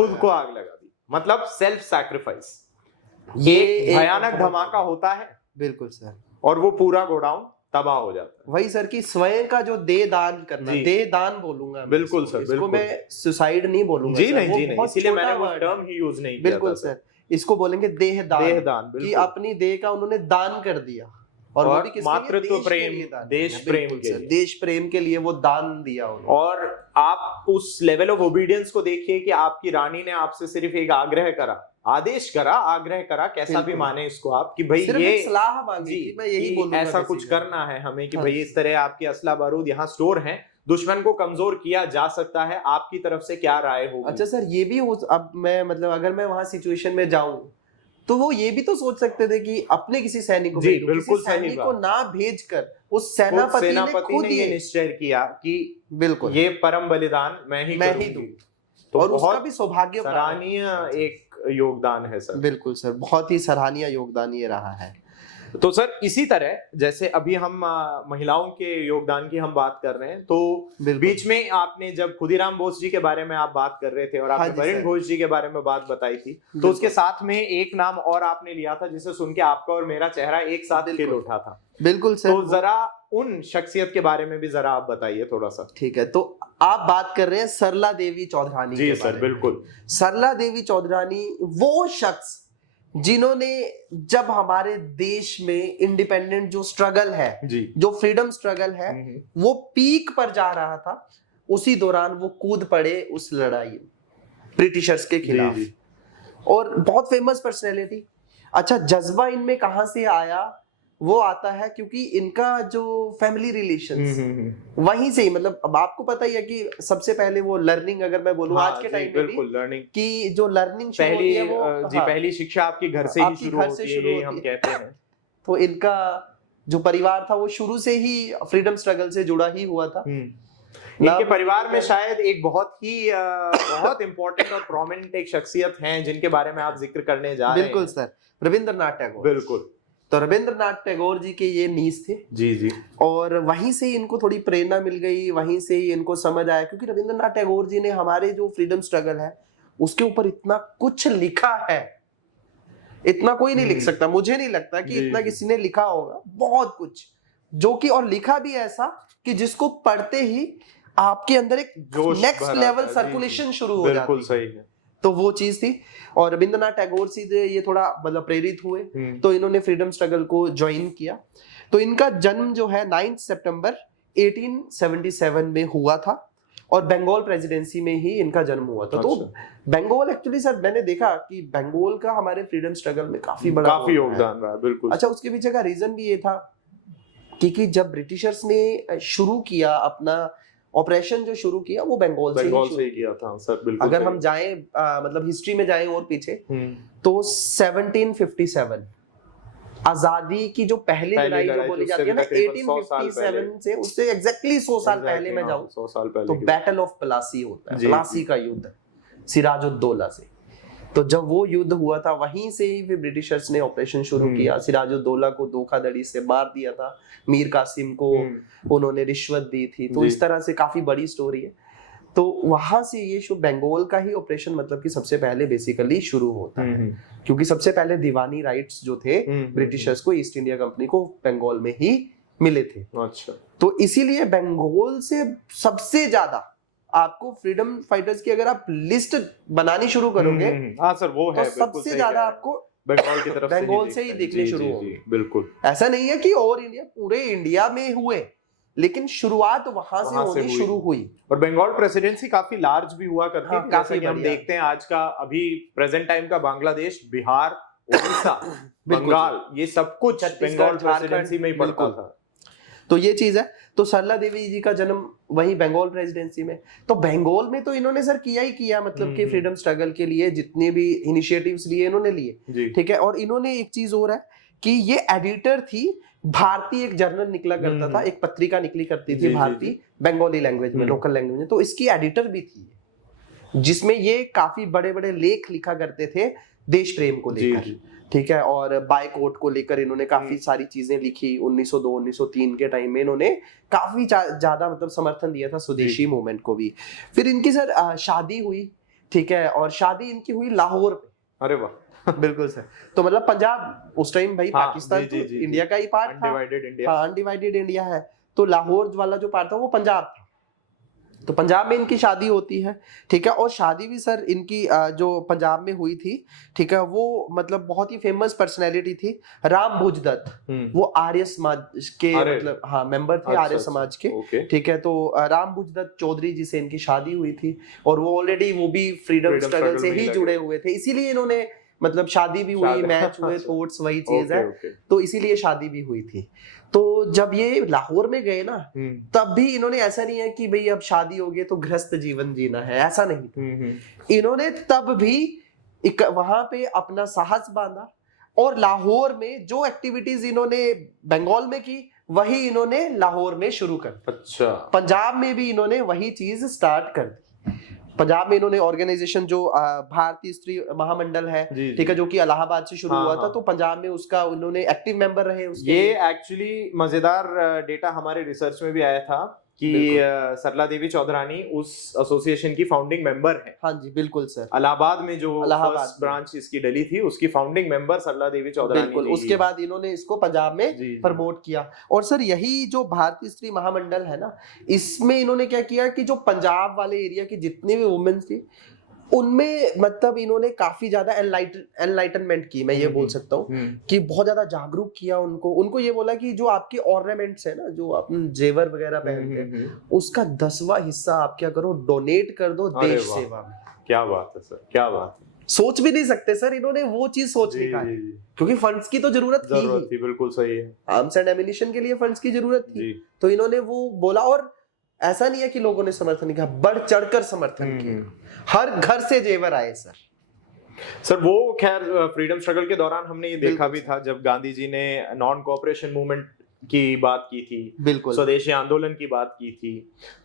लगा दी, मतलब सेल्फ सैक्रिफाइस। ये भयानक धमाका होता है। बिल्कुल सर। और वो पूरा गोडाउन तबाह हो जाता है। वही सर कि स्वयं का जो देह दान करना, देह दान बोलूंगा। बिल्कुल सर, इसको मैं सुसाइड नहीं बोलूंगा। जी नहीं, इसीलिए मैंने वो टर्म ही यूज नहीं किया। बिल्कुल सर, इसको बोलेंगे देह दान, कि अपनी देह का उन्होंने दान कर दिया। और वो भी मातृत्व प्रेम, देश प्रेम के लिए वो दान दिया उन्होंने। और आप उस लेवल ऑफ ओबीडियंस को देखिए कि आपकी रानी ने आपसे सिर्फ एक आग्रह करा, आदेश करा, आग्रह करा, कैसा भी माने इसको आप, कि भाई ये सलाह मांगी, मैं यही बोलूंगा, ऐसा कुछ करना है हमें कि भाई इस तरह आपके असला बारूद यहाँ स्टोर हैं, दुश्मन को कमजोर किया जा सकता है, आपकी तरफ से क्या राय होगी। अच्छा सर, ये भी अब मैं मतलब अगर मैं वहां सिचुएशन में जाऊं तो वो ये भी तो सोच सकते थे कि अपने किसी सैनिक को, बिल्कुल सैनिक को ना भेजकर उस सेनापति ने खुद ये निश्चय किया कि बिल्कुल ये परम बलिदान मैं ही दूं। तो और उसका भी सौभाग्य, सराहनीय एक योगदान है सर। बिल्कुल सर, बहुत ही सराहनीय योगदान ये रहा है। तो सर इसी तरह जैसे अभी हम महिलाओं के योगदान की हम बात कर रहे हैं, तो बीच में आपने जब खुदीराम बोस जी के बारे में आप बात कर रहे थे और आपने बरिन घोष जी के बारे में बात बताई थी, तो उसके साथ में एक नाम और आपने लिया था जिसे सुन के आपका और मेरा चेहरा एक साथ खिल उठा था। बिल्कुल सर। तो जरा उन शख्सियत के बारे में भी जरा आप बताइए थोड़ा सा। ठीक है, तो आप बात कर रहे हैं सरला देवी चौधरानी। जी सर, बिल्कुल। सरला देवी चौधरानी वो शख्स जिन्होंने जब हमारे देश में इंडिपेंडेंट जो स्ट्रगल है जी, जो फ्रीडम स्ट्रगल है वो पीक पर जा रहा था, उसी दौरान वो कूद पड़े उस लड़ाई में ब्रिटिशर्स के खिलाफ। जी, जी। और बहुत फेमस पर्सनैलिटी। अच्छा, जज्बा इनमें कहां से आया? वो आता है क्योंकि इनका जो फैमिली रिलेशंस वहीं से ही, मतलब अब आपको पता ही है कि सबसे पहले वो लर्निंग, अगर मैं बोलूं आज के टाइम में बिल्कुल लर्निंग कि जो लर्निंग शुरू होती है वो पहली शिक्षा आपके घर से ही शुरू होती है, ये हम कहते हैं। तो इनका जो परिवार था वो शुरू से ही फ्रीडम स्ट्रगल से जुड़ा ही हुआ था। इनके परिवार में शायद एक बहुत इंपॉर्टेंट और प्रोमिनेंट एक शख्सियत हैं जिनके बारे में आप जिक्र करने जा रहे हैं। बिल्कुल सर, रविंद्रनाथ टैगोर। बिल्कुल। तो रविंद्रनाथ टैगोर जी के ये नीस थे। जी जी। और वहीं से ही इनको थोड़ी प्रेरणा मिल गई, वहीं से ही इनको समझ आया, क्योंकि रविंद्रनाथ टैगोर जी ने हमारे जो फ्रीडम स्ट्रगल है उसके ऊपर इतना कुछ लिखा है, इतना कोई नहीं लिख सकता। मुझे नहीं लगता कि इतना किसी ने लिखा होगा, बहुत कुछ जो कि, और लिखा भी ऐसा कि जिसको पढ़ते ही आपके अंदर एक नेक्स्ट लेवल सर्कुलेशन शुरू हो जाती है। बिल्कुल सही है। तो वो चीज थी। और रविंद्रनाथ टैगोर से ये थोड़ा मतलब प्रेरित हुए, तो इन्होंने फ्रीडम स्ट्रगल को ज्वाइन किया। तो इनका जन्म जो है 9 सितंबर 1877 में हुआ था और बंगाल प्रेसिडेंसी में ही इनका जन्म हुआ था। तो बंगाल एक्चुअली सर मैंने देखा कि बंगाल का हमारे फ्रीडम स्ट्रगल में काफी योगदान रहा है। बिल्कुल। अच्छा, उसके पीछे का रीजन भी ये था कि जब ब्रिटिशर्स ने शुरू किया अपना ऑपरेशन, जो शुरू किया वो बंगाल से ही किया था सर। बिल्कुल। अगर हम जाएं मतलब हिस्ट्री में जाएं और पीछे, तो 1757 आजादी की जो पहली लड़ाई जो बोली जाती है ना 1857 से, उससे एग्जैक्टली 100 साल पहले मैं जाऊं 100 साल पहले, तो बैटल ऑफ प्लासी होता है, प्लासी का युद्ध सिराजुद्दौला से। तो जब वो युद्ध हुआ था वहीं से ही फिर ब्रिटिशर्स ने ऑपरेशन शुरू किया। सिराजुद्दौला को धोखाधड़ी से मार दिया था, मीर कासिम को उन्होंने रिश्वत दी थी। तो इस तरह से काफी बड़ी स्टोरी है। तो वहां से ये शो बंगाल का ही ऑपरेशन मतलब कि सबसे पहले बेसिकली शुरू होता है, क्योंकि सबसे पहले दीवानी राइट्स जो थे ब्रिटिशर्स को, ईस्ट इंडिया कंपनी को बंगाल में ही मिले थे। अच्छा। तो इसीलिए बंगाल से सबसे ज्यादा आपको फ्रीडम फाइटर्स की अगर आप लिस्ट बनानी शुरू करोगे, हाँ सर वो है, तो सबसे ज्यादा आपको बंगाल की तरफ बंगाल से ही देखने शुरू होंगे। बिल्कुल। ऐसा नहीं है कि और इंडिया, पूरे इंडिया में हुए, लेकिन शुरुआत वहां से होनी शुरू हुई। और बंगाल प्रेसिडेंसी काफी लार्ज भी हुआ करती है। काफी हम देखते हैं आज का, अभी प्रेजेंट टाइम का बांग्लादेश, बिहार, उड़ीसा, बंगाल, ये सब कुछ बंगाल प्रेसिडेंसी में ही पड़ता था। तो ये चीज है। तो सरला देवी जी का जन्म वही बंगाल प्रेसिडेंसी में। तो बंगाल में तो इन्होंने सर किया ही किया, मतलब कि फ्रीडम स्ट्रगल के लिए जितने भी इनिशिएटिव्स लिए इन्होंने लिए, ठीक है। और इन्होंने एक चीज और है कि ये एडिटर थी, भारतीय एक जर्नल निकला करता था, एक पत्रिका निकली करती थी भारतीय बंगाली लैंग्वेज में, लोकल लैंग्वेज में। तो इसकी एडिटर भी थी, जिसमें ये काफी बड़े बड़े लेख लिखा करते थे देश प्रेम को लेकर, ठीक है। और बायकॉट को लेकर इन्होंने काफी सारी चीजें लिखी। 1902-1903 के टाइम में इन्होंने काफी ज्यादा मतलब समर्थन दिया था स्वदेशी मूवमेंट को भी। फिर इनकी सर शादी हुई, ठीक है, और शादी इनकी हुई लाहौर पे। अरे वाह। बिल्कुल सर। तो मतलब पंजाब उस टाइम भाई पाकिस्तान तो इंडिया का ही पार्ट था, अनडिवाइडेड इंडिया है। तो लाहौर वाला जो पार्ट था वो पंजाब था। तो पंजाब में इनकी शादी होती है, ठीक है। और शादी भी सर इनकी जो पंजाब में हुई थी, ठीक है, वो मतलब बहुत ही फेमस पर्सनैलिटी थी, राम भुजदत्त। वो आर्य समाज के मतलब हाँ मेंबर थे, आर्य समाज के, ठीक है। तो राम भुजदत्त चौधरी जी से इनकी शादी हुई थी, और वो ऑलरेडी वो भी फ्रीडम स्ट्रगल से ही जुड़े हुए थे, इसीलिए इन्होंने मतलब शादी भी हुई, मैच हुए, थॉट्स वही चीज है। तो इसीलिए शादी भी हुई थी। तो जब ये लाहौर में गए ना, तब भी इन्होंने ऐसा नहीं है कि भाई अब शादी हो गई तो गृहस्थ जीवन जीना है, ऐसा नहीं। इन्होंने तब भी वहां पे अपना साहस बांधा, और लाहौर में जो एक्टिविटीज इन्होंने बंगाल में की वही इन्होंने लाहौर में शुरू कर। अच्छा। पंजाब में भी इन्होंने वही चीज स्टार्ट कर दी। पंजाब में इन्होंने ऑर्गेनाइजेशन जो भारतीय स्त्री महामंडल है, ठीक है, जो कि इलाहाबाद से शुरू हुआ था, तो पंजाब में उसका उन्होंने एक्टिव मेंबर रहे उसके। ये एक्चुअली मजेदार डेटा हमारे रिसर्च में भी आया था कि सरला देवी चौधरानी उस एसोसिएशन की फाउंडिंग मेंबर है। हाँ जी बिल्कुल सर। इलाहाबाद में जो फर्स्ट ब्रांच इसकी डली थी, उसकी फाउंडिंग मेंबर सरला देवी चौधरानी। बिल्कुल। उसके बाद इन्होंने इसको पंजाब में प्रमोट किया। और सर यही जो भारतीय स्त्री महामंडल है ना, इसमें इन्होंने क्या किया कि जो पंजाब वाले एरिया की जितनी भी वुमेन थी, उनमें मतलब इन्होंने काफी ज्यादा एनलाइटनमेंट की, मैं ये बोल सकता हूँ कि बहुत ज्यादा जागरूक किया उनको ये बोला कि जो आपके ऑर्नामेंट्स है ना, जो आप जेवर वगैरह पहनते हैं, उसका 10वां हिस्सा आप क्या करो, डोनेट कर दो देश सेवा में। क्या बात है सर, क्या बात है। सोच भी नहीं सकते सर, इन्होंने वो चीज सोच निकाली, क्योंकि फंड्स की तो जरूरत थी। बिल्कुल सही है, आर्म्स एंड एमिनिशन के लिए फंड्स की जरूरत थी, तो इन्होंने वो बोला। और ऐसा नहीं है कि लोगों ने समर्थन किया, बढ़ चढ़कर समर्थन किया, हर घर से जेवर आए सर। वो खैर फ्रीडम स्ट्रगल के दौरान हमने ये देखा भी था, जब गांधी जी ने नॉन कोऑपरेशन मूवमेंट की बात की थी, बिल्कुल स्वदेशी आंदोलन की बात की थी,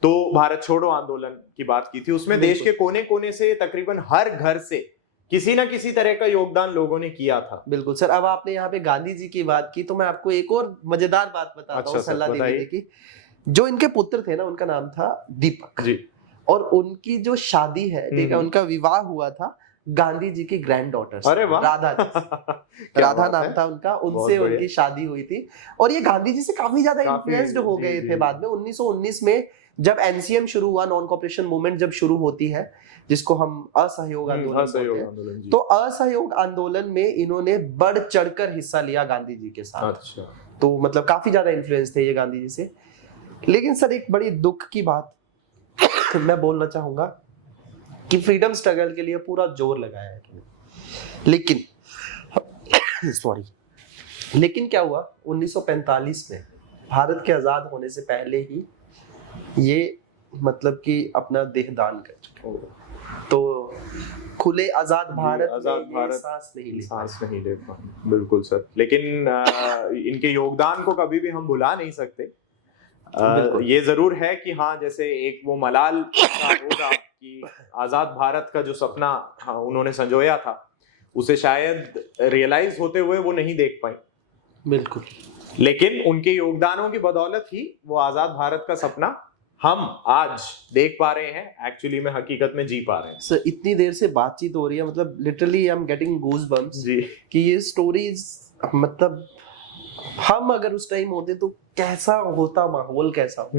तो भारत छोड़ो आंदोलन की बात की थी, उसमें देश के कोने कोने से तकरीबन हर घर से किसी ना किसी तरह का योगदान लोगों ने किया था। बिल्कुल सर। अब आपने यहाँ पे गांधी जी की बात की, तो मैं आपको एक और मजेदार बात बताता हूँ सलाह देने की। जो इनके पुत्र थे ना, उनका नाम था दीपक जी, और उनकी जो शादी है, ठीक है, उनका विवाह हुआ था गांधी जी की ग्रैंड डॉटर से, राधा राधा नाम था उनका, उनसे उनकी शादी हुई थी। और ये गांधी जी से काफी ज्यादा इन्फ्लुएंस्ड हो गए थे बाद में। 1919 में जब एनसीएम शुरू हुआ, नॉन कोऑपरेशन मूवमेंट जब शुरू होती है, जिसको हम असहयोग आंदोलन बोलते हैं, तो असहयोग आंदोलन में इन्होंने बढ़ चढ़कर हिस्सा लिया गांधी जी के साथ। अच्छा। तो मतलब काफी ज्यादा इन्फ्लुएंस थे ये गांधी जी से। लेकिन सर एक बड़ी दुख की बात मैं बोलना चाहूंगा कि फ्रीडम स्ट्रगल के लिए पूरा जोर लगाया है, लेकिन लेकिन क्या हुआ, 1945 में भारत के आजाद होने से पहले ही ये मतलब कि अपना देहदान कर चुके, तो खुले आजाद भारत सांस नहीं ले पाए। बिल्कुल सर, लेकिन इनके योगदान को कभी भी हम भुला नहीं सकते। ये जरूर है कि हाँ, जैसे एक वो मलाल होगा कि आजाद भारत का जो सपना उन्होंने संजोया था, उसे शायद रियलाइज होते हुए वो नहीं देख पाए। बिल्कुल, लेकिन उनके योगदानों की बदौलत ही वो आजाद भारत का सपना हम आज देख पा रहे हैं, एक्चुअली में हकीकत में जी पा रहे हैं। सर इतनी देर से बातचीत हो रही है, मतलब literally I am getting goosebumps जी, कि ये स्टोरीज, मतलब हम अगर उस टाइम होते तो कैसा होता, माहौल कैसा हो,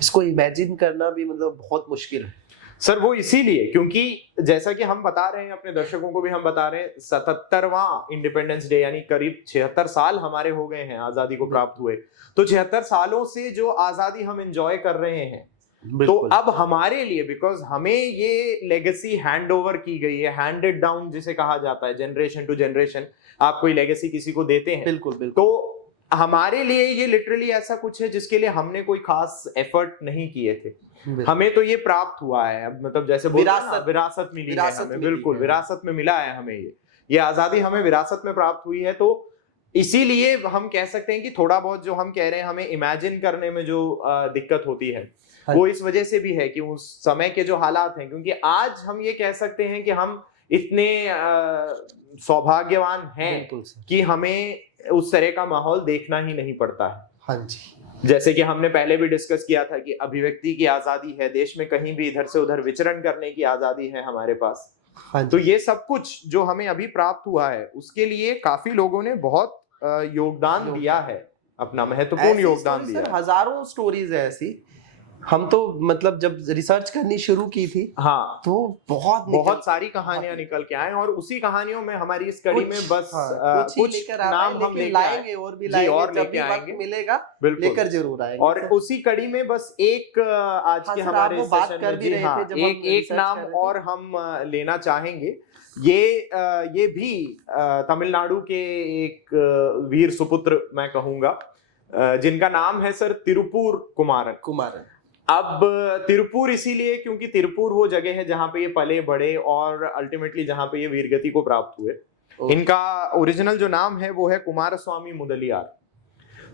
इसको इमेजिन करना भी मतलब बहुत मुश्किल है सर। वो इसीलिए क्योंकि जैसा कि हम बता रहे हैं, अपने दर्शकों को भी हम बता रहे हैं, 77वां इंडिपेंडेंस डे, यानी करीब 76 साल हमारे हो गए हैं आजादी को प्राप्त हुए। तो 76 सालों से जो आजादी हम एंजॉय कर रहे हैं, तो अब हमारे लिए, बिकॉज हमें ये लेगेसी हैंड ओवर की गई है, हैंडेड डाउन जिसे कहा जाता है, जनरेशन टू जनरेशन आप कोई लेगेसी किसी को देते हैं। बिल्कुल। तो हमारे लिए ये लिटरली ऐसा कुछ है जिसके लिए हमने कोई खास एफर्ट नहीं किए थे, हमें तो ये प्राप्त हुआ है। अब मतलब जैसे विरासत मिली है हमें, बिल्कुल विरासत में मिला है हमें, ये आजादी हमें विरासत में प्राप्त हुई है। तो इसीलिए हम कह सकते हैं कि थोड़ा बहुत जो हम कह रहे हैं, हमें इमेजिन करने में जो दिक्कत होती है, वो इस वजह से भी है कि उस समय के जो हालात हैं, क्योंकि आज हम ये कह सकते हैं कि हम इतने सौभाग्यवान हैं कि हमें उस तरह का माहौल देखना ही नहीं पड़ता है। हाँ जी, जैसे कि हमने पहले भी डिस्कस किया था कि अभिव्यक्ति की आजादी है, देश में कहीं भी इधर से उधर विचरण करने की आजादी है हमारे पास। हाँ, तो ये सब कुछ जो हमें अभी प्राप्त हुआ है, उसके लिए काफी लोगों ने बहुत योगदान दिया है, अपना महत्वपूर्ण योगदान दिया है। हजारों स्टोरीज है ऐसी, हम तो मतलब जब रिसर्च करनी शुरू की थी, हाँ, तो बहुत सारी कहानियां निकल के आए, और उसी कहानियों में हमारी इस कड़ी में बस कुछ नाम हम लेके आएंगे, और भी लाएंगे, और लेके आएंगे, मिलेगा लेकर जरूर आएंगे। और उसी कड़ी में बस एक आज के हमारे बात कर भी रहे थे, एक नाम और हम लेना चाहेंगे। ये भी तमिलनाडु के एक वीर सुपुत्र मैं कहूंगा, जिनका नाम है सर तिरुपुर कुमारन। अब तिरुपुर इसीलिए क्योंकि तिरुपुर वो जगह है जहां पे ये पले बड़े और अल्टीमेटली जहां पे ये वीरगति को प्राप्त हुए। इनका ओरिजिनल जो नाम है वो है कुमारस्वामी मुदलियार।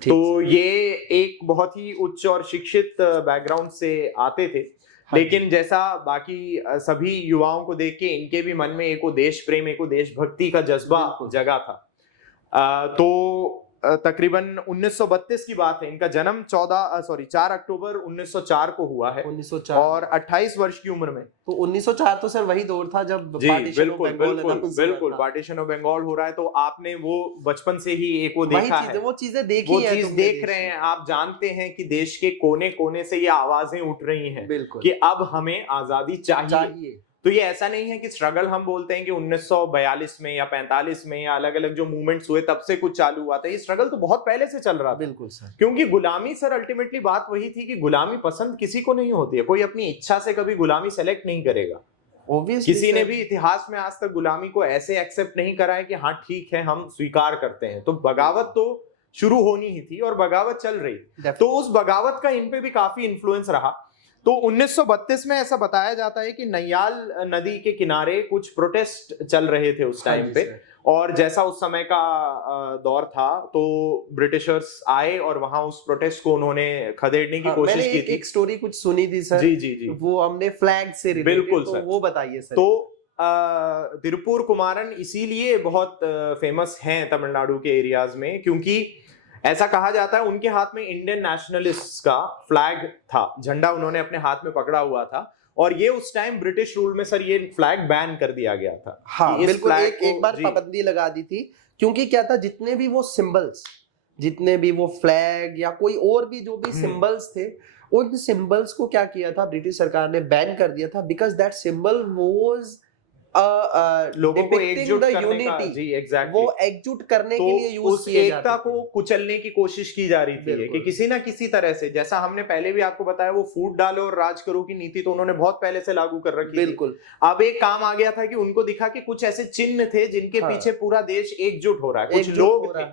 तो ये एक बहुत ही उच्च और शिक्षित बैकग्राउंड से आते थे, लेकिन जैसा बाकी सभी युवाओं को देख के इनके भी मन में एक देश प्रेम, एक देशभक्ति का जज्बा जगा था। तो तकरीबन 1932 की बात है, इनका जन्म 4 अक्टूबर 1904 को हुआ है, 1904, और 28 वर्ष की उम्र में। तो 1904 तो सर वही दौर था जब बिल्कुल पार्टीशन ऑफ बंगाल हो रहा है। तो आपने वो बचपन से ही एक वो देखा है, वो चीजें देखी है, चीज देख रहे हैं, आप जानते हैं कि देश के कोने कोने से ये आवाजें उठ रही हैं कि अब हमें आजादी चाहिए। तो ये ऐसा नहीं है कि स्ट्रगल हम बोलते हैं कि 1942 में या 45 में या अलग अलग जो मूवमेंट्स हुए तब से कुछ चालू हुआ था। ये स्ट्रगल तो बहुत पहले से चल रहा था। बिल्कुल सर। क्योंकि गुलामी सर अल्टीमेटली बात वही थी कि गुलामी पसंद किसी को नहीं होती है, कोई अपनी इच्छा से कभी गुलामी सेलेक्ट नहीं करेगा। Obviously, किसी ने भी इतिहास में आज तक गुलामी को ऐसे एक्सेप्ट नहीं करा है कि हाँ ठीक है हम स्वीकार करते हैं। तो बगावत तो शुरू होनी ही थी और बगावत चल रही, तो उस बगावत का इन पे भी काफी इन्फ्लुएंस रहा। तो 1932 में ऐसा बताया जाता है कि नैयाल नदी के किनारे कुछ प्रोटेस्ट चल रहे थे उस टाइम पे, और जैसा उस समय का दौर था तो ब्रिटिशर्स आए और वहां उस प्रोटेस्ट को उन्होंने खदेड़ने की कोशिश की थी। एक स्टोरी कुछ सुनी थी सर। जी जी जी, वो हमने फ्लैग से रिलेटेड, बिल्कुल तो सर, वो बताइए सर। तो तिरुपुर कुमारन इसीलिए बहुत फेमस हैं तमिलनाडु के एरियाज में, क्योंकि ऐसा कहा जाता है उनके हाथ में इंडियन नेशनलिस्ट्स का फ्लैग था, झंडा उन्होंने अपने हाथ में पकड़ा हुआ था, और ये उस टाइम ब्रिटिश रूल में सर ये फ्लैग बैन कर दिया गया था। हाँ बिल्कुल, एक बार पाबंदी लगा दी थी, क्योंकि क्या था, जितने भी वो सिंबल्स, जितने भी वो फ्लैग या कोई और भी जो भी सिंबल्स थे, उन सिंबल्स को क्या किया था ब्रिटिश सरकार ने, बैन कर दिया था, बिकॉज दैट सिंबल वाज लोगों को एकजुट करने का, जी एग्जैक्टली, वो एकजुट करने के लिए यूज उस किए एकता को कुचलने की कोशिश की जा रही थी कि किसी ना किसी तरह से, जैसा हमने पहले भी आपको बताया वो फूट डालो और राज करो की नीति तो उन्होंने बहुत पहले से लागू कर रखी बिल्कुल। अब एक काम आ गया था कि उनको दिखा कि कुछ ऐसे चिन्ह थे जिनके पीछे पूरा देश एकजुट हो रहा है, कुछ लोग थे,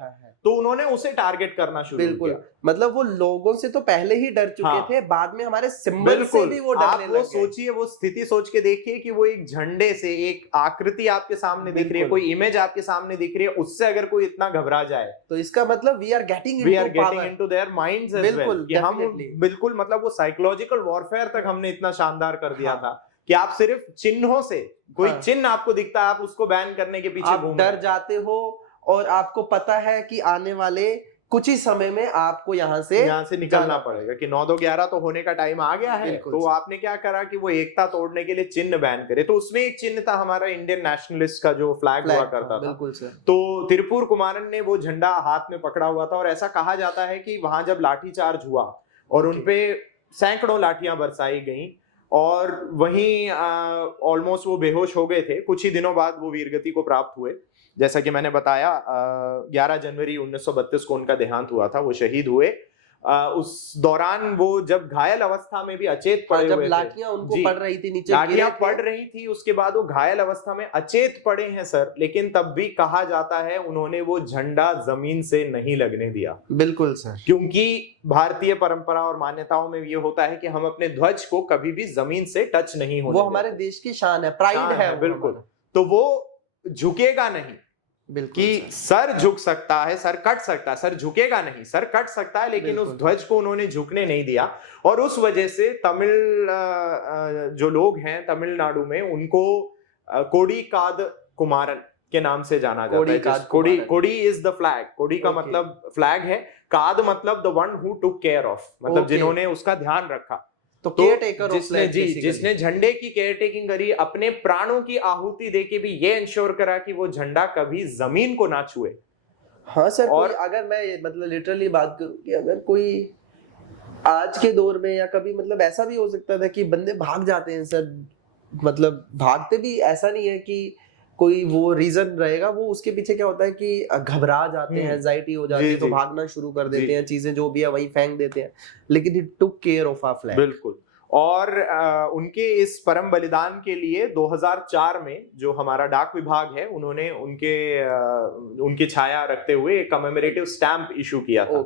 तो उन्होंने उसे टारगेट करना शुरू किया। मतलब वो लोगों से तो पहले ही डर चुके थे, बाद में हमारे सिंबल से भी वो डरने लगे। आप वो सोचिए, वो स्थिति सोच के देखिए कि वो एक झंडे से एक आकृति आपके सामने दिख रही है, कोई इमेज आपके सामने दिख रही है, उससे अगर कोई इतना घबरा जाए तो इसका मतलब we are getting into their minds as well, कि हम बिल्कुल, मतलब वो साइकोलॉजिकल वॉरफेयर तक हमने इतना शानदार कर दिया था कि आप सिर्फ चिन्हों से, कोई चिन्ह आपको दिखता है आप उसको बैन करने के पीछे घूम डर जाते हो, और आपको पता है कि आने वाले कुछ ही समय में आपको यहाँ से निकलना पड़ेगा, कि 9-2-11 तो होने का टाइम आ गया है। तो आपने क्या करा कि वो एकता तोड़ने के लिए चिन्ह बैन करे, तो उसमें एक चिन्ह था हमारा इंडियन नेशनलिस्ट का जो फ्लैग हुआ करता था। तो तिरुपुर कुमारन ने वो झंडा हाथ में पकड़ा हुआ था, और ऐसा कहा जाता है कि वहां जब लाठीचार्ज हुआ और उनपे सैकड़ों लाठियां बरसाई गई, और वहीं ऑलमोस्ट वो बेहोश हो गए थे। कुछ ही दिनों बाद वो वीरगति को प्राप्त हुए। जैसा कि मैंने बताया 11 जनवरी 1932 को उनका देहांत हुआ था, वो शहीद हुए। उस दौरान वो जब घायल अवस्था में भी अचेत पड़े हुए थे, लाठियां उनको पड़ रही थी नीचे, लाठियां पड़ रही थी, उसके बाद वो घायल अवस्था में अचेत पड़े हैं सर, लेकिन तब भी कहा जाता है उन्होंने वो झंडा जमीन से नहीं लगने दिया। बिल्कुल सर, क्योंकि भारतीय परंपरा और मान्यताओं में ये होता है कि हम अपने ध्वज को कभी भी जमीन से टच नहीं होने, वो हमारे देश की शान है, प्राइड है। बिल्कुल, तो वो झुकेगा नहीं, कि सर झुक सकता है, सर कट सकता है, सर झुकेगा नहीं, सर कट सकता है, लेकिन उस ध्वज को उन्होंने झुकने नहीं दिया। और उस वजह से तमिल जो लोग हैं तमिलनाडु में, उनको कोडीकाद कुमारन के नाम से जाना जाता है। कोडी इज द फ्लैग, कोडी का मतलब फ्लैग है, काद मतलब the one who took care of, मतलब जिन्होंने उसका ध्यान रखा। तो जिसने झंडे की केयर टेकिंग करी, अपने प्राणों की आहुति देके भी ये इंश्योर करा कि वो झंडा कभी जमीन को ना छुए। हाँ सर, और अगर मैं मतलब लिटरली बात करूं कि अगर कोई आज के दौर में या कभी मतलब ऐसा भी हो सकता था कि बंदे भाग जाते हैं सर, मतलब भागते भी, ऐसा नहीं है कि कोई वो रीजन रहेगा, वो उसके पीछे क्या होता है कि घबरा जाते हैं, एंजाइटी हो जाती है, तो भागना शुरू कर देते हैं, चीजें जो भी है वही फेंक देते हैं, लेकिन he took care of our flag. बिल्कुल। और उनके इस परम बलिदान के लिए 2004 में जो हमारा डाक विभाग है, उन्होंने उनकी छाया रखते हुए एक कमेमोरेटिव स्टैंप इशू किया था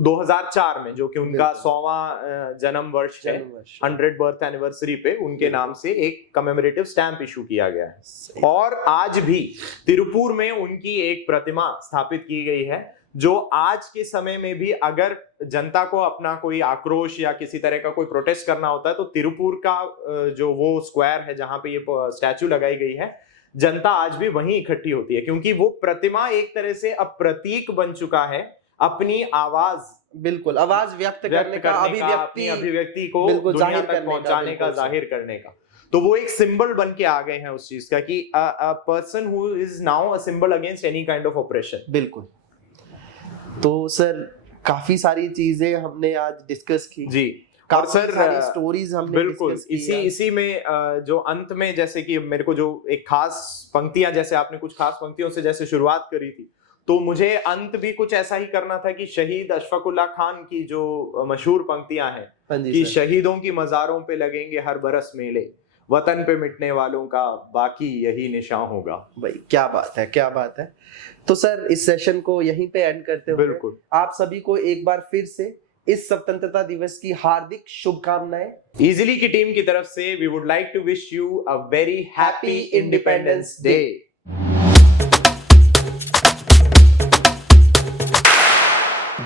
2004 में, जो कि उनका 100वां जन्म वर्ष है, 100 बर्थ एनिवर्सरी पे उनके नाम से एक कमेमोरेटिव स्टैंप इशू किया गया है। और आज भी तिरुपुर में उनकी एक प्रतिमा स्थापित की गई है, जो आज के समय में भी अगर जनता को अपना कोई आक्रोश या किसी तरह का कोई प्रोटेस्ट करना होता है, तो तिरुपुर का जो वो स्क्वायर है जहां पे ये स्टैचू लगाई गई है, जनता आज भी वहीं इकट्ठी होती है, क्योंकि वो प्रतिमा एक तरह से अब प्रतीक बन चुका है अपनी आवाज, बिल्कुल आवाज व्यक्त करने का, अभिव्यक्ति को दुनिया तक पहुंचाने का, जाहिर करने का। तो वो एक सिंबल बन के आ गए हैं उस चीज का, कि a person who is now a symbol against any kind of operation. बिल्कुल। तो सर काफी सारी चीजें हमने आज डिस्कस की जी। काफी सारी स्टोरीज हमने बिल्कुल इसी में जो अंत में जैसे कि मेरे को जो एक खास पंक्तियां, जैसे आपने कुछ खास पंक्तियों से जैसे शुरुआत करी थी, तो मुझे अंत भी कुछ ऐसा ही करना था कि शहीद अशफाकुल्लाह खान की जो मशहूर पंक्तियां हैं कि शहीदों की मज़ारों पे लगेंगे हर बरस मेले, वतन पे मिटने वालों का बाकी यही निशान होगा। भाई क्या बात है, क्या बात है। तो सर इस सेशन को यहीं पे एंड करते हुए बिल्कुल आप सभी को एक बार फिर से इस स्वतंत्रता दिवस की हार्दिक शुभकामनाएं। इजीली की टीम की तरफ से we would like to wish you a very happy independence day.